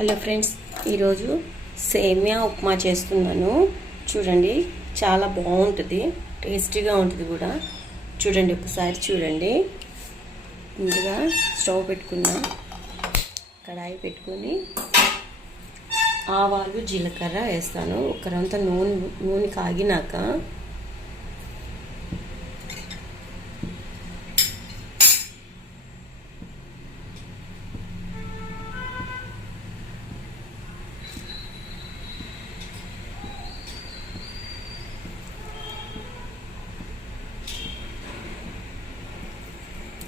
Hello friends, ఈరోజు సేమియా ఉప్మా చేస్తున్నాను. చూడండి, చాలా బాగుంటుంది, టేస్టీగా ఉంటుంది కూడా. చూడండి, ఒకసారి చూడండి. ముందుగా స్టవ్ పెట్టుకున్నా, కడాయి పెట్టుకొని ఆవాలు జీలకర్ర వేస్తాను. ఒకరంతా నూనె కాగినాక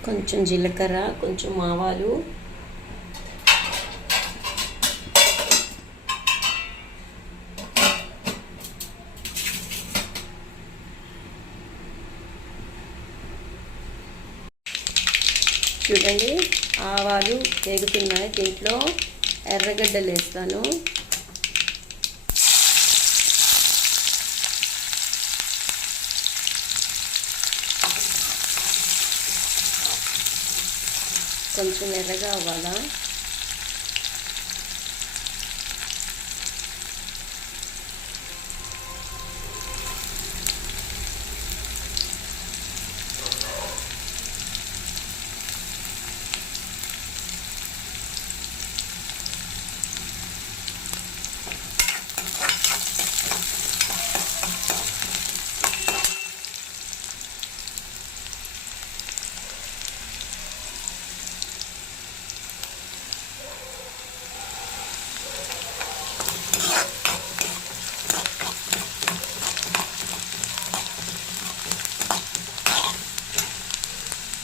కొంచెం జీలకర్ర, కొంచెం ఆవాలు, చూడండి ఆవాలు వేగుతున్నాయి. దీంట్లో ఎర్రగడ్డలు వేస్తాను. కొంచెం ఎర్రగా అవ్వాలా.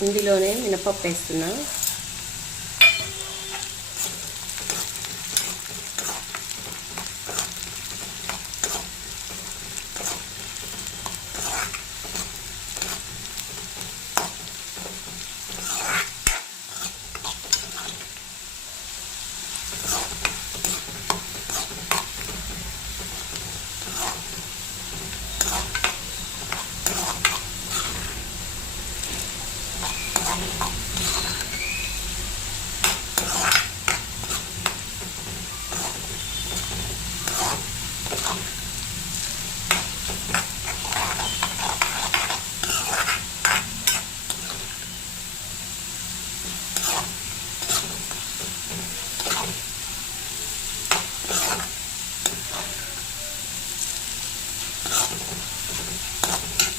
ఇందులోనే మినపప్పు వేస్తున్నా.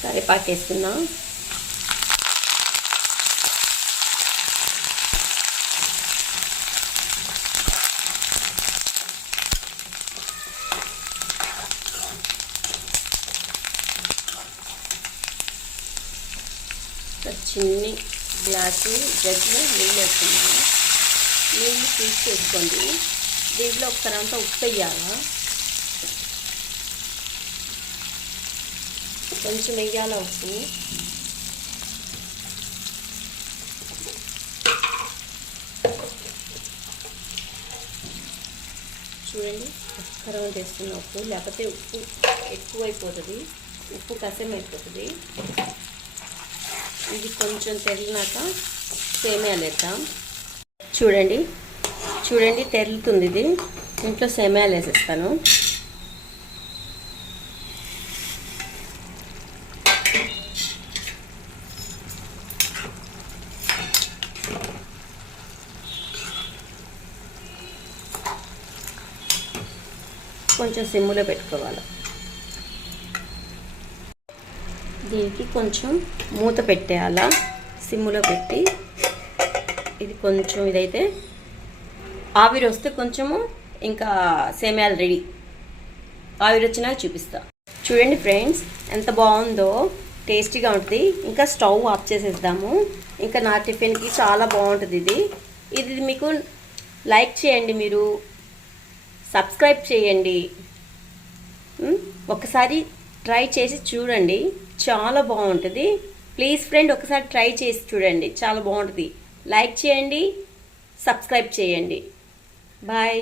కరివేపాకు వేస్తున్నా. చిన్ని గ్లాసు జగ్గులో నీళ్ళు వేస్తున్నాను. నీళ్ళు తీసుకోండి. దీంట్లో ఒకసారంతా ఉప్పు వేయాలా, కొంచెం వేయాల ఉప్పు. చూడండి, ఒక్కరం వేస్తున్న ఉప్పు, లేకపోతే ఉప్పు ఎక్కువైపోతుంది, ఉప్పు కసం అయిపోతుంది. ఇది కొంచెం తెరినాక సేమియాలు వేద్దాం. చూడండి చూడండి తెరులుతుంది ఇది. దీంట్లో సేమియాలు వేసేస్తాను. కొంచెం సిమ్ములో పెట్టుకోవాలి. దీనికి కొంచెం మూత పెట్టేయాలా, సిమ్ములో పెట్టి. ఇది కొంచెం ఇదైతే ఆవిరి వస్తే కొంచెము ఇంకా సేమియాలు రెడీ. ఆవిరి వచ్చినాక చూపిస్తా. చూడండి ఫ్రెండ్స్, ఎంత బాగుందో, టేస్టీగా ఉంటుంది. ఇంకా స్టవ్ ఆఫ్ చేసేద్దాము. ఇంకా నా టిఫిన్కి చాలా బాగుంటుంది ఇది. ఇది మీకు లైక్ చేయండి, మీరు సబ్స్క్రైబ్ చేయండి. ఒకసారి ట్రై చేసి చూడండి, చాలా బాగుంటుంది. ప్లీజ్ ఫ్రెండ్, ఒకసారి ట్రై చేసి చూడండి, చాలా బాగుంటుంది. లైక్ చేయండి, సబ్స్క్రైబ్ చేయండి. బాయ్.